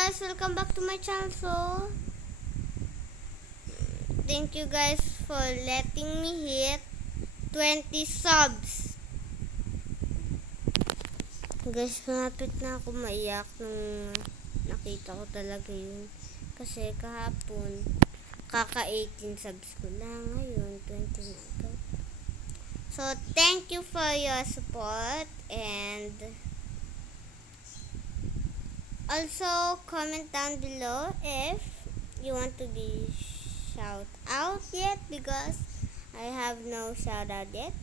guys, welcome back to my channel. So thank you guys for letting me hit 20 subs. Guys, malapit na ako maiyak nung nakita ko talaga yun. Kasi kahapon, kaka 18 subs ko lang. Ngayon, 20 na agad. So, thank you for your support. And also, comment down below if you want to be shout out yet, because I have no shout out yet.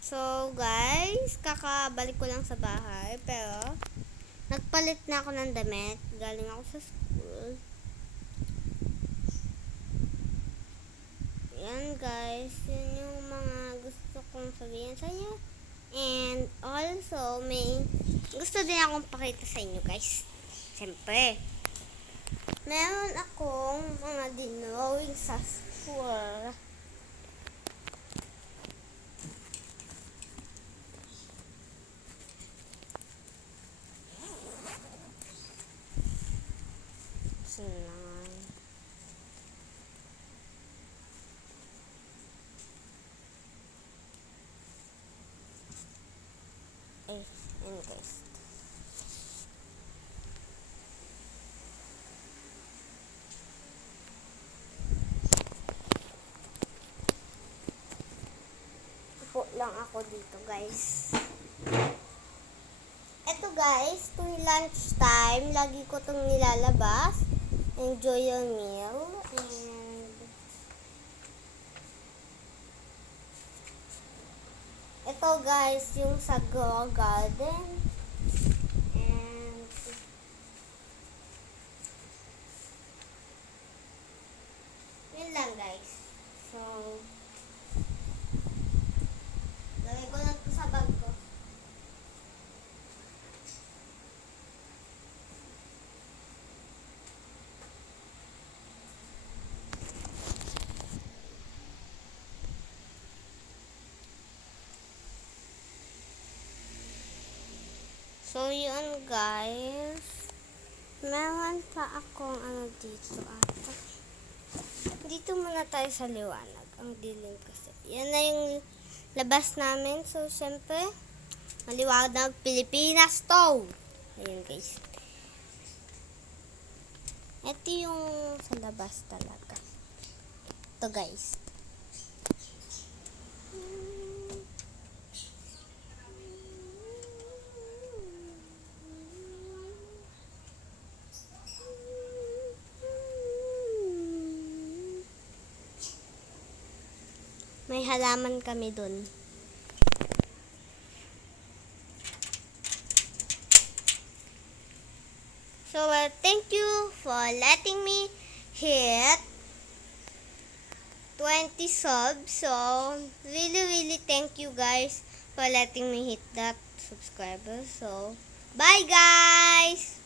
So guys, kakabalik ko lang sa bahay, pero nagpalit na ako ng damit. Galing ako sa school. Yan guys, yun yung mga gusto kong sabihin sa inyo. And also, may gusto din akong pakita sa inyo guys. Siyempre, meron akong mga dinrawing sa school. Lang. Yun guys. Upo lang ako dito guys. Eto guys, tuwing lunch time, lagi ko itong nilalabas. Enjoy your meal. And ito guys, yung sa Grow Garden. And yun lang guys. So, lagay ko lang ito sa bag ko. So, yun guys. Meron pa akong dito ata. Dito muna tayo sa liwanag. Ang dilim kasi. Yan na yung labas namin. So, syempre, maliwanag Pilipinas to. Ayun guys. Ito yung sa labas talaga. Ito guys. May halaman kami dun. So, thank you for letting me hit 20 subs. So, really thank you guys for letting me hit that subscriber. So, bye guys!